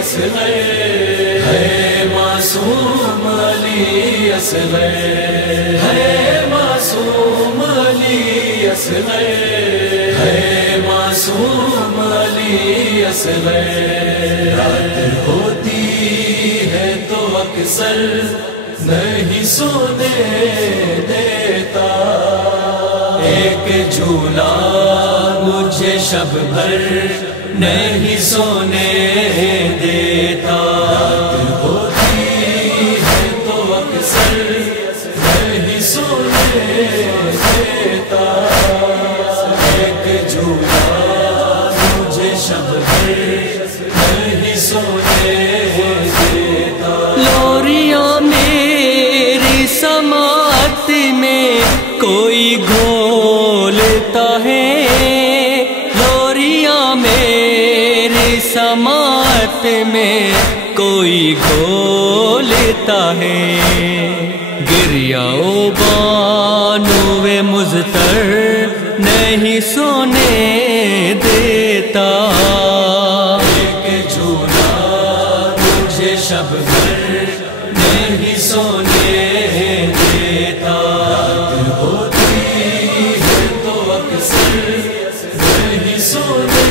اصغر ہے معصوم علی اصغر ہے معصوم علی اصغر ہے معصوم علی اصغر رات ہوتی ہے تو اکثر نہیں سونے دیتا ایک جھولا مجھے شب بھر نہیں سونے دیتا ہوتی ہے تو اکثر نہیں سونے دیتا ایک جھولا مجھے شب بھر نہیں سونے دیتا لوریاں میری سماعت میں کوئی گھولتا ہے لوریاں میری سماعت میں کوئی گھولتا ہے گریا و بانو مضطر نہیں سونے دیتا ایک جھولا مجھے شب بھر نہیں سونے دیتا ہوتی ہے تو اکثر نہیں سونے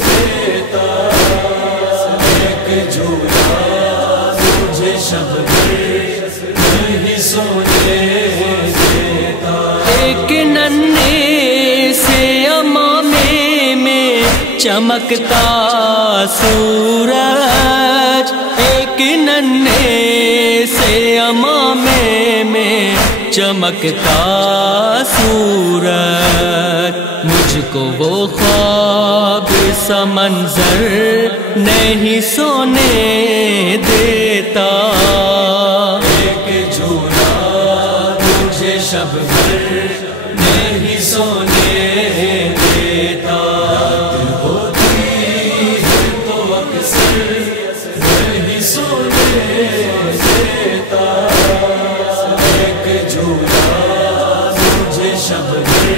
دیتا ایک جھولا مجھے شب بھر نہیں سونے دیتا ایک ننھے سے امامے میں چمکتا سورج ایک ننھے سے امامے میں چمکتا سورج مجھ کو وہ خواب سا منظر نہیں سونے دیتا ایک جھولا مجھے شب بھر نہیں سونے دیتا ہوتی ہے تو اکثر نہیں سونے دیتا ایک جھولا مجھے شب بھر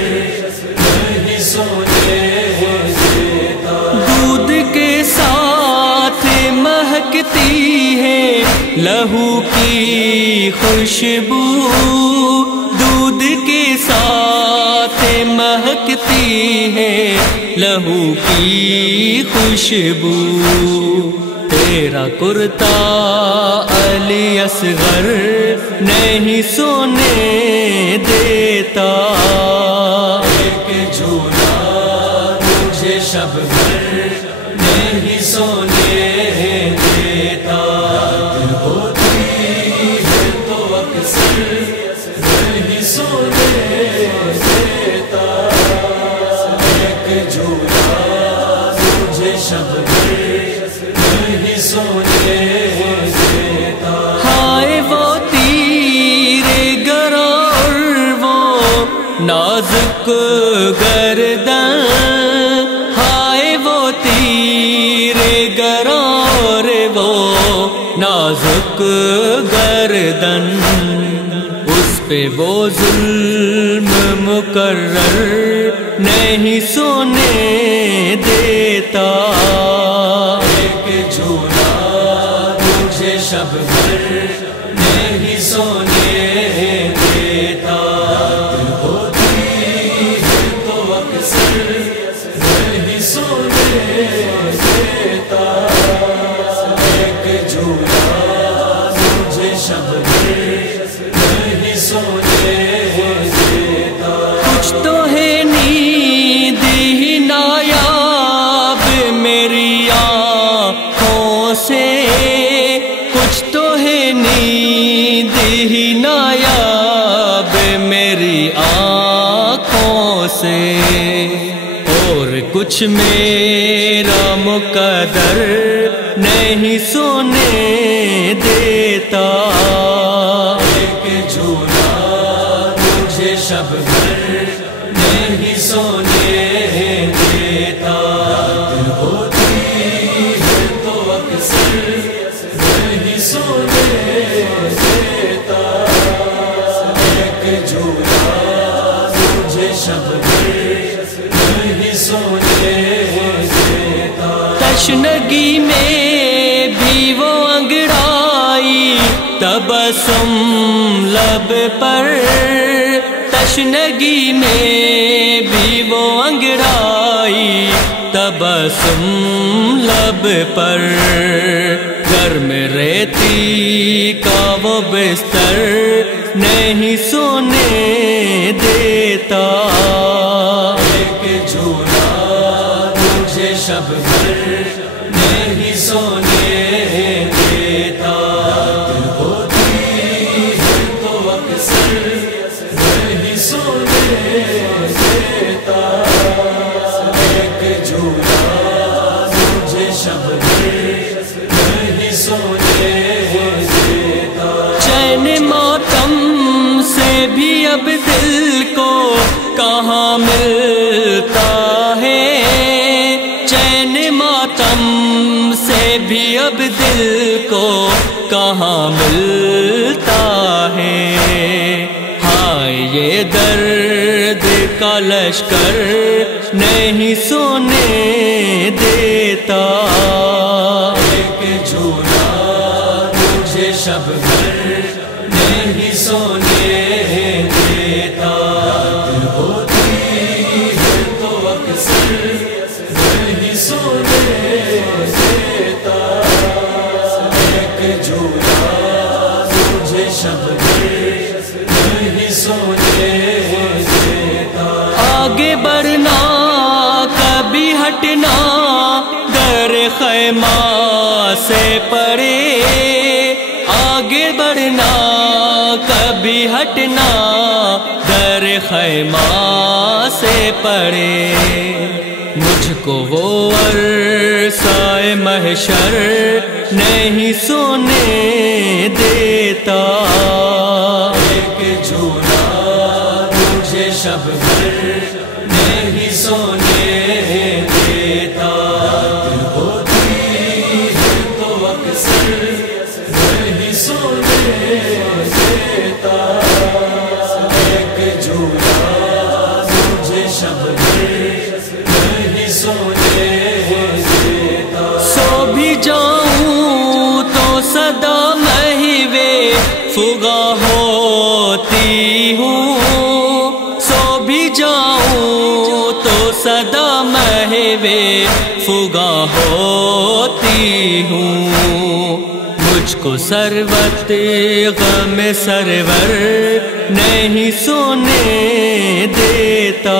نہیں سونے دیتا دودھ کے ساتھ مہکتی ہے لہو کی خوشبو دودھ کے ساتھ مہکتی ہے لہو کی خوشبو تیرا کرتا علی اصغر نہیں سونے دیتا ایک جھولا مجھے شب بھر نہیں سونے دیتا ہوتی ہے تو اکثر نہیں سونے دیتا ایک جھولا مجھے شب بھر نہیں سونے دیتا ہائے وہ تیرے گراں اور وہ نازک گردن ہائے وہ تیرے گراں اور وہ نازک گردن اس پہ وہ ظلم مقرر نہیں سونے دیتا ایک جھولا مجھے شب بھر نہیں سونے دیتا ہوتی ہے تو اکثر نہیں سونے دیتا ایک جھولا مجھے شب بھر نہیں سونے دیتا کچھ تو ہے نیند ہی نایاب میری آنکھوں سے کچھ تو ہے نیند ہی نایاب میری آنکھوں سے اور کچھ میرا مقدر نہیں سونے دیتا ایک جھولا مجھے شب بھر نہیں سونے دیتا ہوتی ہے تو اکثر نہیں سونے دیتا ایک جھولا مجھے شب بھر نہیں سونے دیتا تشنگی میں بھی وہ انگڑائی تبسم لب پر، تشنگی میں بھی وہ انگڑائی تبسم لب پر، گھر میں ریتی کا وہ بستر نہیں سونے دیتا، ایک جھولا مجھے شب بھر نہیں سونے دیتا، ہوتی ہے تو اکثر نہیں سونے دیتا، ایک جھولا مجھے شب بھر نہیں سونے دیتا، چین ماتم سے بھی اب دل کو کہاں ملتا ہے، چین ماتم سے بھی اب دل کو کہاں ملتا ہے، ہائے یہ درد کا لشکر نہیں سونے دیتا، ایک جھولا مجھے شب بھر نہیں سونے دیتا، ہوتی ہے تو اکثر نہیں سونے دیتا، ایک جھولا مجھے شب بھر نہیں سونے دیتا، آگے بڑھنا کبھی ہٹنا در خیمہ سے پڑے، آگے بڑھنا کبھی ہٹنا در خیمہ سے پڑے، مجھ کو وہ عرصہ محشر نہیں سونے دیتا، ایک جھولا مجھے شب بھر نہیں سونے دیتا، ہوتی ہے تو اکثر نہیں سونے دیتا، ایک جھولا مجھے شب بھر نہیں سونے دیتا، سو بھی جاؤں تو صدا محوے فغا ہوتی ہوں، سو بھی جاؤں تو صدا محوے فغا ہوتی ہوں، مجھ کو سروت غم سرور نہیں سونے دیتا،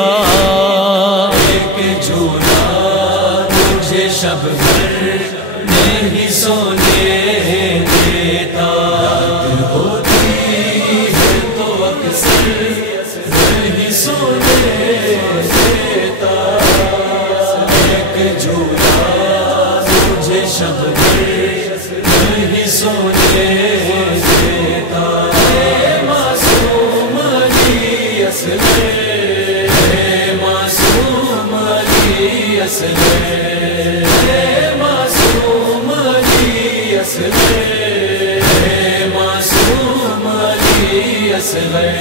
ایک جھولا مجھے شب بھر نہیں سونے دیتا، ہوتی ہے تو اکثر نہیں سونے دیتا، ایک جھولا مجھے شب بھر نہیں سونے دیتا، اے معصوم علی اصغر، اے معصوم علی اصغر، اے معصوم علی اصغر، اے معصوم علی اصغر،